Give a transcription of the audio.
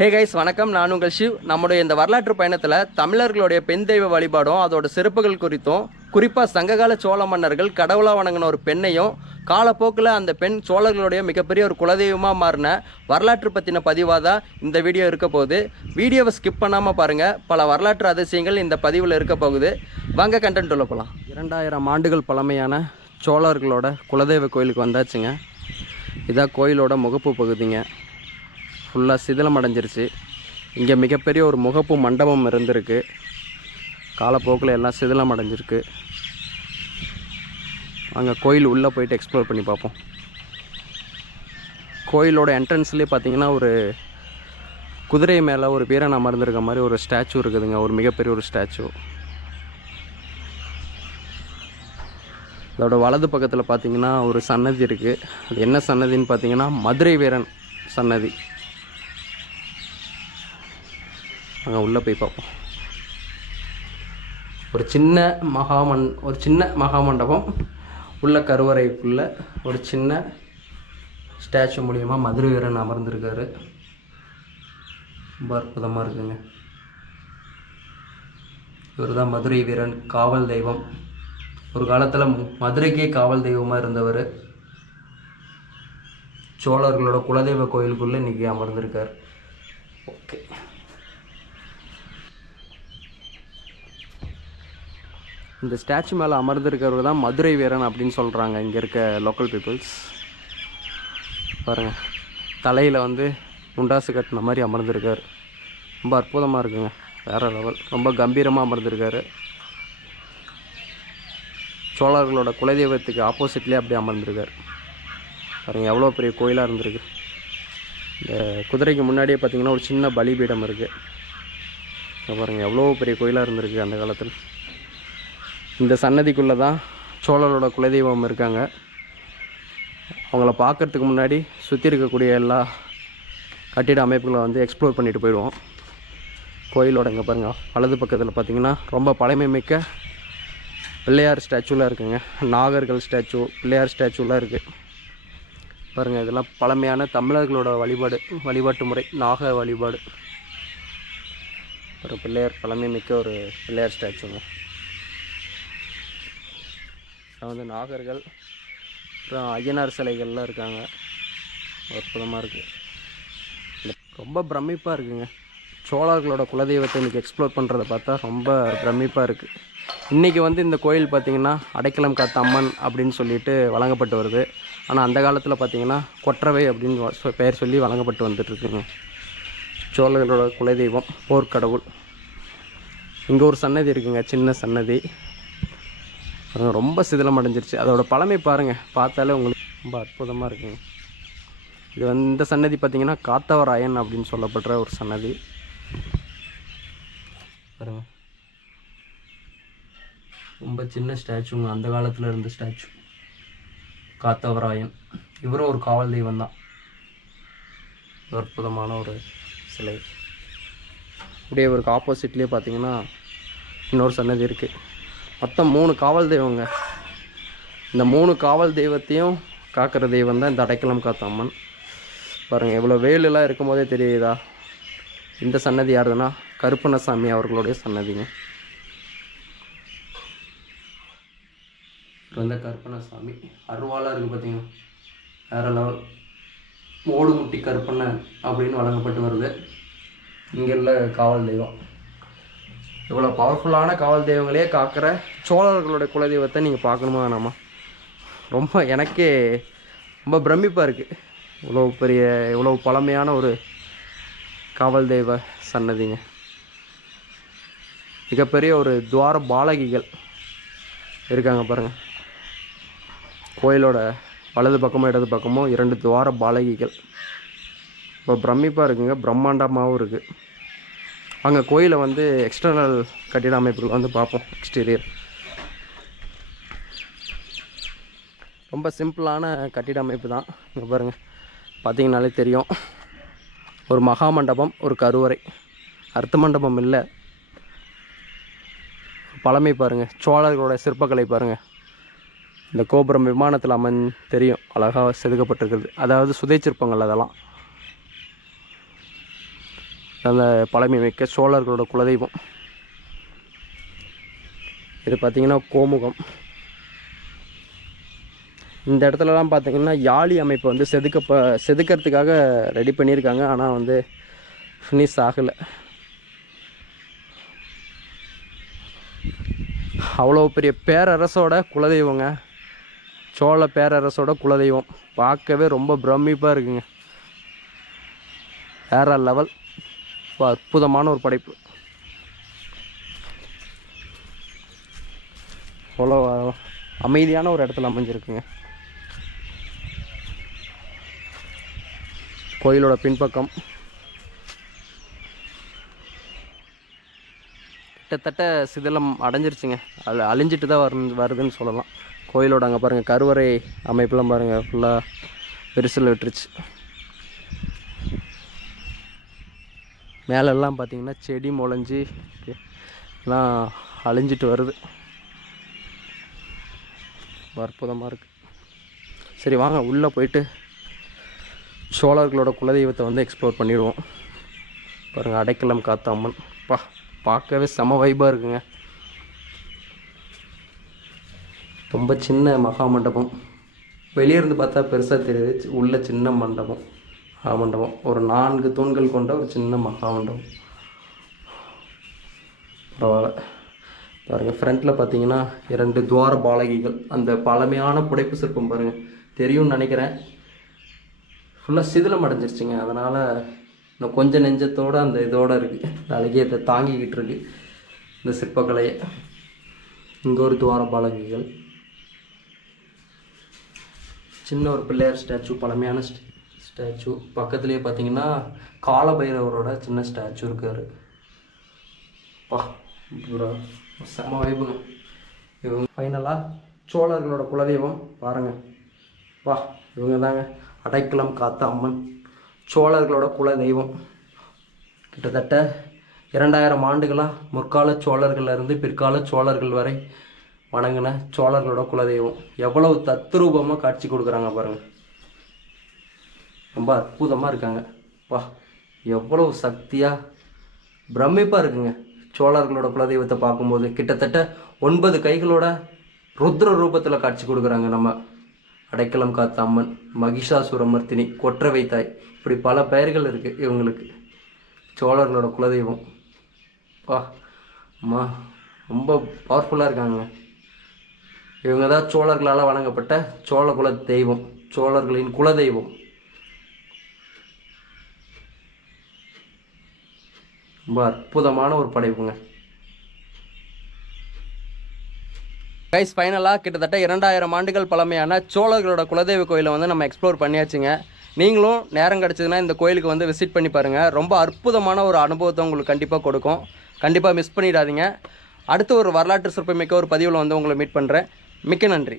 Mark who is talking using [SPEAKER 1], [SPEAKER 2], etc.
[SPEAKER 1] Hey guys வணக்கம். நான் உங்கள் ஷிவ். நம்முடைய இந்த வரலாற்று பயணத்தில் தமிழர்களுடைய பெண் தெய்வ வழிபாடும் அதோட சிறப்புகள் குறித்தும் குறிப்பாக சங்ககால சோழ மன்னர்கள் கடவுளாக வணங்கின ஒரு பெண்ணையும் காலப்போக்கில் அந்த பெண் சோழர்களுடைய மிகப்பெரிய ஒரு குலதெய்வமாக மாறின வரலாற்று பற்றின பதிவாக தான் இந்த வீடியோ இருக்க போகுது. வீடியோவை ஸ்கிப் பண்ணாமல் பாருங்கள் பல வரலாற்று அதிசயங்கள் இந்த பதிவில் இருக்க போகுது. வாங்க கண்டென்ட் உள்ள போகலாம் இரண்டாயிரம் ஆண்டுகள் பழமையான சோழர்களோட குலதெய்வ கோயிலுக்கு வந்தாச்சுங்க. இதான் கோயிலோட முகப்பு பகுதிங்க. ஃபுல்லாக சிதிலம் அடைஞ்சிருச்சு. இங்கே மிகப்பெரிய ஒரு முகப்பு மண்டபம் இருந்திருக்கு. காலப்போக்கில் எல்லாம் சிதிலம் அடைஞ்சிருக்கு. அங்கே கோயில் உள்ளே போயிட்டு எக்ஸ்ப்ளோர் பண்ணி பார்ப்போம். கோயிலோட என்ட்ரன்ஸ்லேயே பார்த்தீங்கன்னா ஒரு குதிரை மேலே ஒரு வீரன் அமர்ந்திருக்க மாதிரி ஒரு ஸ்டாச்சு இருக்குதுங்க. ஒரு மிகப்பெரிய ஒரு ஸ்டாச்சு அதோட வலது பக்கத்தில் பார்த்தீங்கன்னா ஒரு சன்னதி இருக்குது அது என்ன சன்னதின்னு பார்த்தீங்கன்னா மதுரை வீரன் சன்னதி. அங்கே உள்ளே போய் பார்ப்போம். ஒரு சின்ன மகாமண் ஒரு சின்ன மகாமண்டபம் உள்ள கருவறைக்குள்ள ஒரு சின்ன ஸ்டாச்சு மூலியமா மதுரை வீரன் அமர்ந்திருக்காரு. ரொம்ப அற்புதமாக இருக்குங்க. இவர் தான் மதுரை வீரன் காவல் தெய்வம். ஒரு காலத்தில் மதுரைக்கே காவல் தெய்வமாக இருந்தவர். சோழர்களோட குலதெய்வ கோயிலுக்குள்ளே இன்றைக்கி அமர்ந்திருக்கார். ஓகே. இந்த ஸ்டாச்சு மேலே அமர்ந்திருக்கிறவர் தான் மதுரை வீரன் அப்படின்னு சொல்கிறாங்க இங்கே இருக்க லோக்கல் பீப்புள்ஸ் பாருங்கள் தலையில் வந்து முண்டாசு கட்டின மாதிரி அமர்ந்திருக்கார். ரொம்ப அற்புதமாக இருக்குங்க. வேறு லெவல் ரொம்ப கம்பீரமாக அமர்ந்திருக்காரு. சோழர்களோட குலதெய்வத்துக்கு ஆப்போசிட்லேயே அப்படியே அமர்ந்திருக்கார். பாருங்கள் எவ்வளோ பெரிய கோயிலாக இருந்திருக்கு. இந்த குதிரைக்கு முன்னாடியே பார்த்தீங்கன்னா ஒரு சின்ன பலிபீடம் இருக்குது பாருங்கள் எவ்வளோ பெரிய கோயிலாக இருந்திருக்கு அந்த காலத்தில். இந்த சன்னதிக்குள்ளே தான் சோழரோட குலதெய்வம் இருக்காங்க. அவங்கள பார்க்கறதுக்கு முன்னாடி சுற்றி இருக்கக்கூடிய எல்லா கட்டிட அமைப்புகளை வந்து எக்ஸ்ப்ளோர் பண்ணிட்டு போயிடுவோம். கோயிலோட இங்கே பாருங்கள் வலது பக்கத்தில் பார்த்தீங்கன்னா ரொம்ப பழமை மிக்க பிள்ளையார் ஸ்டாச்சுலாம் இருக்குங்க. நாகர்கள் ஸ்டாச்சு பிள்ளையார் ஸ்டாச்சுலாம் இருக்குது பாருங்கள் இதெல்லாம் பழமையான தமிழர்களோட வழிபாடு வழிபாட்டு முறை நாக வழிபாடு. ஒரு பிள்ளையார் பழமை மிக்க ஒரு பிள்ளையார் ஸ்டாச்சுங்க வந்து நாகர்கள் அப்புறம் ஐயனார் சிலைகள்லாம் இருக்காங்க. அற்புதமாக இருக்குது ரொம்ப பிரமிப்பாக இருக்குங்க. சோழர்களோட குலதெய்வத்தை இன்றைக்கி எக்ஸ்ப்ளோர் பண்ணுறத பார்த்தா ரொம்ப பிரமிப்பாக இருக்குது இன்றைக்கி வந்து இந்த கோயில் பார்த்திங்கன்னா அடைக்கலம் காத்த அம்மன் அப்படின்னு சொல்லிட்டு வழங்கப்பட்டு வருது. ஆனால் அந்த காலத்தில் பார்த்திங்கன்னா கொற்றவை அப்படின்னு சொ- பெயர் சொல்லி வழங்கப்பட்டு வந்துட்டுருக்குங்க சோழர்களோட குலதெய்வம் போர்க்கடவுள். இங்கே ஒரு சன்னதி இருக்குங்க சின்ன சன்னதி. பாருங்க, ரொம்ப சிதிலம் அடைஞ்சிருச்சு. அதோட பழமை பாருங்கள் பார்த்தாலே உங்களுக்கு ரொம்ப அற்புதமாக இருக்குங்க. இது வந்து இந்த சன்னதி பார்த்திங்கன்னா காத்தவராயன் அப்படின்னு சொல்லப்படுற ஒரு சன்னதி. பாருங்க. ரொம்ப சின்ன ஸ்டாச்சுங்க அந்த காலத்தில் இருந்த ஸ்டாச்சு. காத்தவராயன். இவரும் ஒரு காவல் தெய்வம் தான் அற்புதமான ஒரு சிலை. அப்படியே இவருக்கு ஆப்போசிட்லேயே பார்த்தீங்கன்னா இன்னொரு சன்னதி இருக்குது மொத்தம் மூணு காவல் தெய்வங்க. இந்த மூணு காவல் தெய்வத்தையும் காக்கிற தெய்வம் தான் இந்த அடைக்கலம் காத்த அம்மன். பாருங்கள் எவ்வளோ வேலுலாம் இருக்கும் போதே தெரியுதா? இந்த சன்னதி யாருதுன்னா கருப்பண்ணசாமி அவர்களுடைய சன்னதிங்க. இந்த கருப்பண்ணசாமி அருவாளாக இருக்குது பார்த்தீங்க வேறு லெவல். ஓடுமுட்டி கருப்பண்ணன் அப்படின்னு வழங்கப்பட்டு வருது. இங்கே உள்ள காவல் தெய்வம். இவ்வளோ பவர்ஃபுல்லான காவல் தெய்வங்களே காக்கிற சோழர்களுடைய குலதெய்வத்தை நீங்கள் பார்க்கணுமா வேணாமா? ரொம்ப எனக்கே ரொம்ப பிரமிப்பாக இருக்குது இவ்வளோ பெரிய இவ்வளோ பழமையான ஒரு காவல் தெய்வ சன்னதிங்க. மிகப்பெரிய ஒரு துவார பாலகிகள் இருக்காங்க பாருங்கள் கோயிலோட வலது பக்கமும் இடது பக்கமும் இரண்டு துவார பாலகிகள். இப்போ பிரமிப்பாக இருக்குங்க. பிரம்மாண்டமாகவும் இருக்குது அங்கே கோயிலை வந்து எக்ஸ்டர்னல் கட்டிட அமைப்புகள் வந்து பார்ப்போம் எக்ஸ்டீரியர் ரொம்ப சிம்பிளான கட்டிட அமைப்பு தான். இங்கே பாருங்கள் பார்த்தீங்கனாலே தெரியும். ஒரு மகா மண்டபம் ஒரு கருவறை. அர்த்த மண்டபம் இல்லை. பழமை பாருங்கள் சோழர்களோட சிற்பக்கலை பாருங்கள் இந்த கோபுரம் விமானத்தில் அமன் தெரியும். அழகாக செதுக்கப்பட்டிருக்குது. அதாவது சுதை சிற்பங்கள் அதெல்லாம். அந்த பழமை மிக்க சோழர்களோட குலதெய்வம். இது பார்த்திங்கன்னா கோமுகம். இந்த இடத்துலலாம் பார்த்திங்கன்னா யாழி அமைப்பு வந்து செதுக்க செதுக்கிறதுக்காக ரெடி பண்ணியிருக்காங்க. ஆனால் வந்து ஃபினிஷ் ஆகலை. அவ்வளோ பெரிய பேரரசோட குலதெய்வங்க. சோழ பேரரசோட குலதெய்வம். பார்க்கவே ரொம்ப பிரமிப்பாக இருக்குங்க. வேற லெவல் அற்புதமான ஒரு படைப்பு. அவ்வளோ அமைதியான ஒரு இடத்துல அமைஞ்சிருக்குங்க. கோயிலோட பின்பக்கம். கிட்டத்தட்ட சிதிலம் அடைஞ்சிருச்சுங்க. அது அழிஞ்சிட்டு தான் வரு வருதுன்னு சொல்லலாம். கோயிலோட அங்கே பாருங்கள் கருவறை அமைப்பெல்லாம் பாருங்கள் ஃபுல்லாக விரிசல் விட்டுருச்சு. மேலெல்லாம் பார்த்திங்கன்னா செடி முளைஞ்சி எல்லாம் அழிஞ்சிட்டு வருது. அற்புதமாக இருக்குது சரி வாங்க உள்ளே போயிட்டு சோழர்களோட குலதெய்வத்தை வந்து எக்ஸ்ப்ளோர் பண்ணிடுவோம். பாருங்கள் அடைக்கலம் காத்த அம்மன். பா பார்க்கவே செம வைபாக இருக்குங்க. ரொம்ப சின்ன மகா மண்டபம். வெளியே இருந்து பார்த்தா பெருசாக தெரியுது. உள்ளே உள்ள சின்ன மண்டபம். மகாமண்டபம். ஒரு நான்கு தூண்கள் கொண்ட ஒரு சின்ன மகா மண்டபம் பரவாயில்ல. பாருங்கள் ஃப்ரண்ட்டில் பார்த்தீங்கன்னா இரண்டு துவார பாலகிகள். அந்த பழமையான புடைப்பு சிற்பம் பாருங்கள் தெரியும்னு நினைக்கிறேன். ஃபுல்லாக சிதிலம் அடைஞ்சிருச்சுங்க. அதனால் இன்னும் கொஞ்சம் நெஞ்சத்தோடு அந்த இதோடு இருக்குது இந்த அழகியத்தை தாங்கிக்கிட்டு இருக்கு இந்த சிற்பக்கலையை. இங்கே ஒரு துவார பாலகிகள். சின்ன ஒரு பிள்ளையார் ஸ்டாச்சு பழமையான ஸ்டாச்சு. பக்கத்துலேயே பார்த்தீங்கன்னா காலபைரவரோட சின்ன ஸ்டாச்சு இருக்காரு பா bro, செம வைபுங்க இவங்க ஃபைனலாக சோழர்களோட குலதெய்வம் பாருங்க. வா இவங்க தாங்க அடைக்கலம் காத்த அம்மன். சோழர்களோட குலதெய்வம். கிட்டத்தட்ட இரண்டாயிரம் ஆண்டுகளாக முற்கால சோழர்கள்லேருந்து பிற்கால சோழர்கள் வரை வணங்கின சோழர்களோட குலதெய்வம். எவ்வளவு தத்ரூபமாக காட்சி கொடுக்குறாங்க பாருங்கள் ரொம்ப அற்புதமாக இருக்காங்க. வா எவ்வளவு சக்தியாக பிரமிப்பாக இருக்குங்க. சோழர்களோட குலதெய்வத்தை பார்க்கும்போது கிட்டத்தட்ட ஒன்பது கைகளோட ருத்ர ரூபத்தில் காட்சி கொடுக்குறாங்க நம்ம. அடைக்கலம் காத்த அம்மன் மகிஷாசுரமர்த்தினி கொற்றவை தாய். இப்படி பல பெயர்கள் இருக்குது இவங்களுக்கு. சோழர்களோட குலதெய்வம். பா அம்மா ரொம்ப பவர்ஃபுல்லாக இருக்காங்க. இவங்க தான் சோழர்களால் வணங்கப்பட்ட சோழ குல தெய்வம் சோழர்களின் குலதெய்வம். ரொம்ப அற்புதமான ஒரு படைப்புங்க. கைஸ் ஃபைனலாக கிட்டத்தட்ட இரண்டாயிரம் ஆண்டுகள் பழமையான சோழர்களோட குலதெய்வ கோயிலை வந்து நம்ம எக்ஸ்ப்ளோர் பண்ணியாச்சுங்க. நீங்களும் நேரம் கிடச்சதுன்னா இந்த கோயிலுக்கு வந்து விசிட் பண்ணி பாருங்கள் ரொம்ப அற்புதமான ஒரு அனுபவத்தை உங்களுக்கு கண்டிப்பாக கொடுக்கும். கண்டிப்பாக மிஸ் பண்ணிடாதீங்க. அடுத்து ஒரு வரலாற்று சிறப்புமிக்க ஒரு பதிவில் வந்து உங்களை மீட் பண்ணுறேன் மிக்க நன்றி.